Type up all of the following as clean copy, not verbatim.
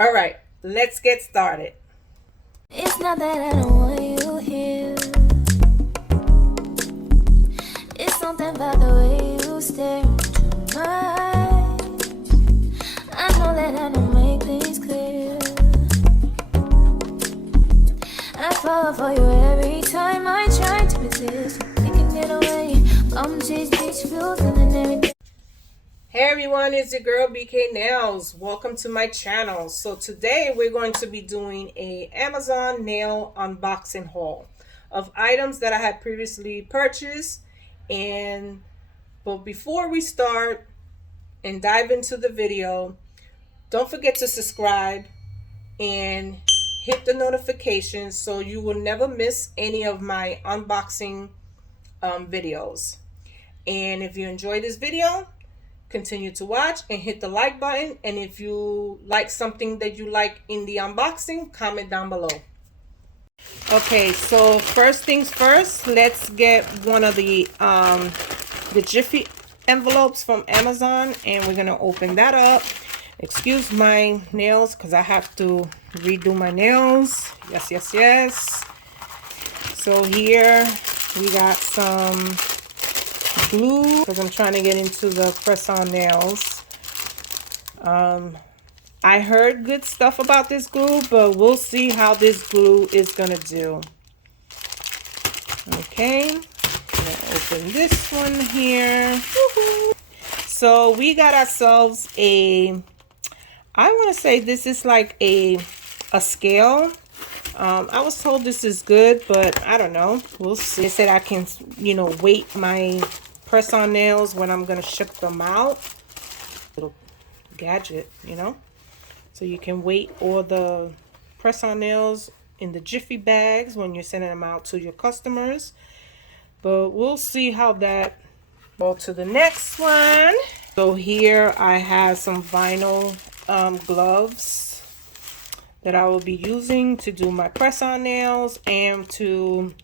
All right, let's get started. It's not that I don't want you here. It's something about the way you stare into my eyes. I know that I don't make things clear. I fall for you every time I try to resist. We can get away, come chase beach views and then everything. Hey everyone, it's your girl BK Nails. Welcome to my channel. So today we're going to be doing a Amazon nail unboxing haul of items that I had previously purchased. But before we start and dive into the video, don't forget to subscribe and hit the notifications so you will never miss any of my unboxing videos. And if you enjoy this video, continue to watch and hit the like button. And if you like something that you like in the unboxing, comment down below. Okay, so first things first, let's get one of the Jiffy envelopes from Amazon, and we're gonna open that up. Excuse my nails because I have to redo my nails. Yes. So here we got some glue because I'm trying to get into the press-on nails. I heard good stuff about this glue, but we'll see how this glue is gonna do. Okay, I'm gonna open this one here. Woohoo. So we got ourselves I want to say this is like a scale. I was told this is good, but I don't know. We'll see. They said I can, weight my press-on nails when I'm gonna ship them out. Little gadget, so you can weight all the press-on nails in the Jiffy bags when you're sending them out to your customers. But we'll see how that. Go to the next one. So here I have some vinyl gloves that I will be using to do my press-on nails and to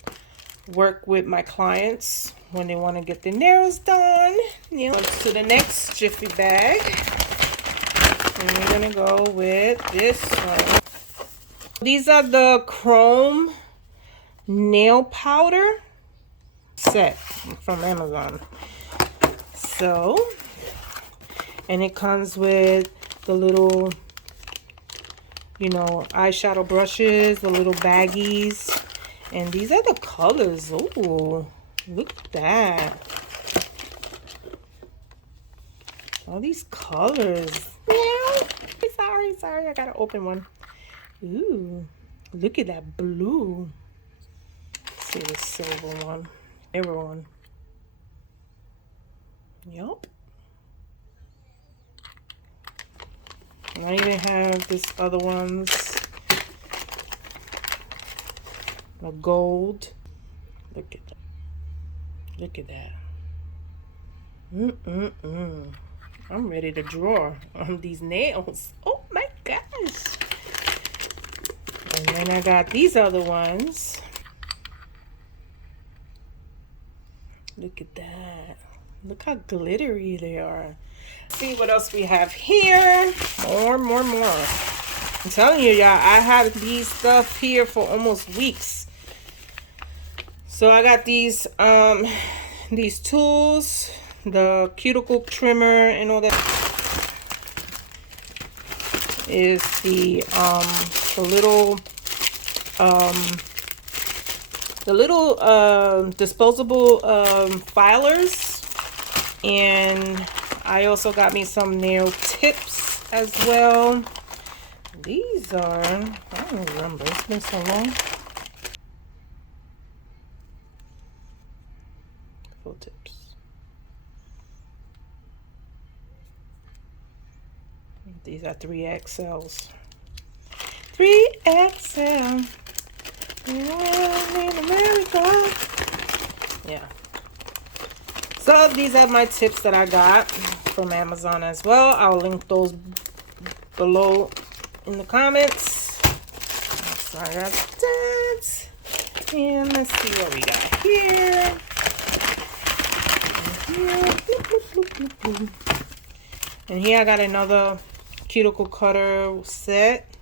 work with my clients when they want to get their nails done. To the next Jiffy bag, and we're gonna go with this one. These are the chrome nail powder set from Amazon. So, and it comes with the little, eyeshadow brushes, the little baggies, and these are the colors. Oh, look at that. All these colors. Meow. Sorry, I gotta open one. Ooh, look at that blue. Let's see the silver one. Mirror one. Yup. And I even have this other ones. A gold. Look at that. Look at that. I'm ready to draw on these nails. Oh my gosh. And then I got these other ones. Look at that. Look how glittery they are. Let's see what else we have here. More. I'm telling you, y'all, I have these stuff here for almost weeks. So I got these tools, the cuticle trimmer and all that. Is the little disposable filers. And I also got me some nail tips as well. These are, I don't remember, it's been so long. Full tips. These are 3XLs. 3XL. Yeah. So these are my tips that I got from Amazon as well. I'll link those below in the comments. So I got that. And let's see what we got here. And here I got another cuticle cutter set.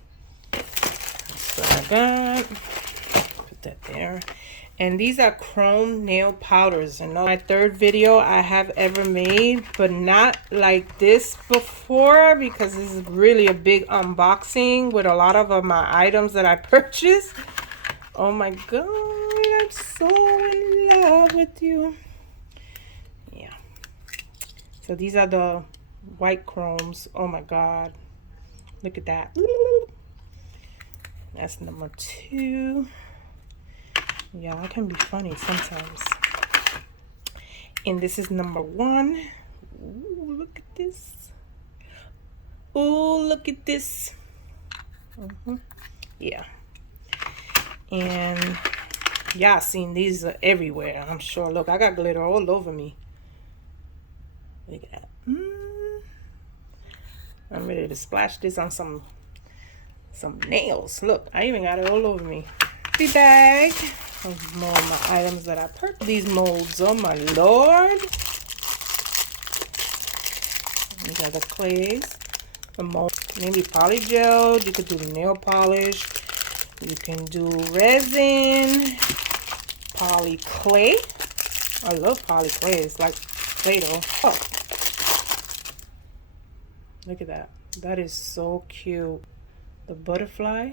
That's what I got. Put that there. And these are chrome nail powders. And my third video I have ever made, but not like this before, because this is really a big unboxing with a lot of my items that I purchased. Oh my god, I'm so in love with you. Yeah. So these are the white chromes. Oh my god. Look at that. That's number 2. Yeah, I can be funny sometimes. And this is number 1. Ooh, look at this. Oh, look at this. Yeah. And y'all seen these are everywhere, I'm sure. Look, I got glitter all over me. Look at that. I'm ready to splash this on some nails. Look, I even got it all over me. The bag. More of my items that I purchased. These molds, oh my lord. These are the clays. The mold, maybe poly gel. You could do nail polish. You can do resin. Poly clay. I love poly clay. It's like Play-Doh. Oh. Look at that. That is so cute. The butterfly.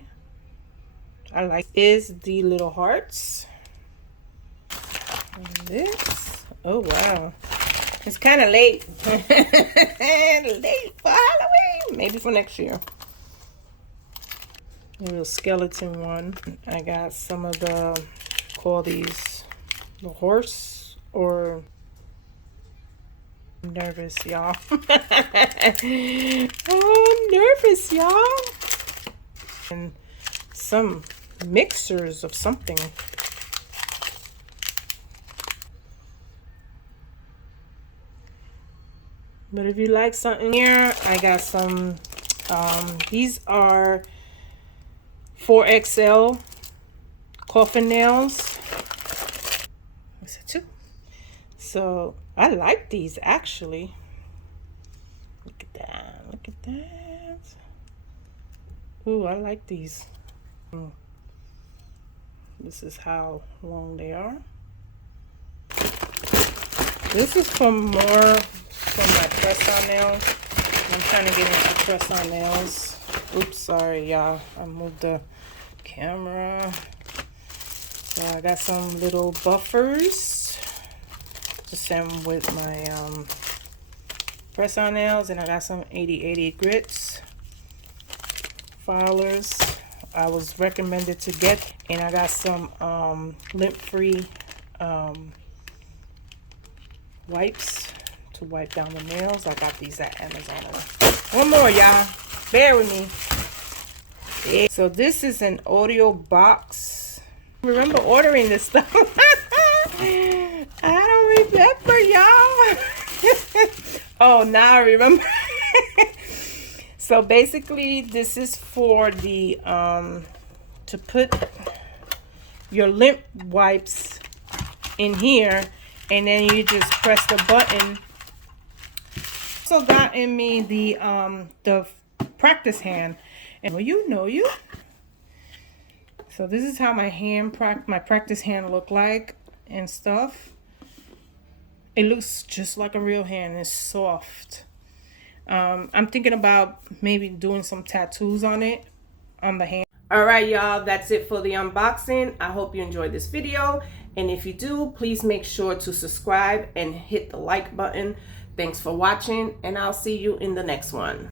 I like is the little hearts. And this. Oh wow. It's kind of late. Late for Halloween. Maybe for next year. A little skeleton one. I got some of the, call these the horse, or I'm nervous, y'all. Oh, I'm nervous, y'all. And some mixers of something. But if you like something here, I got some, these are 4XL coffin nails. What's that too? So I like these actually. Look at that, look at that. Ooh, I like these. This is how long they are. This is from my press-on nails. I'm trying to get into press-on nails. Oops, sorry, y'all. I moved the camera. So I got some little buffers to send with my press-on nails, and I got some 80/80 grits filers. I was recommended to get, and I got some lint-free wipes to wipe down the nails. I got these at Amazon. One more, y'all. Bear with me. Yeah. So this is an audio box. Remember ordering this stuff? I don't remember, y'all. Oh, now I remember. So basically, this is for the to put your lint wipes in here, and then you just press the button. Also got in me the practice hand, and you know you. So this is how my practice hand look like and stuff. It looks just like a real hand. It's soft. I'm thinking about maybe doing some tattoos on it, on the hand. All right, y'all, that's it for the unboxing. I hope you enjoyed this video. And if you do, please make sure to subscribe and hit the like button. Thanks for watching, and I'll see you in the next one.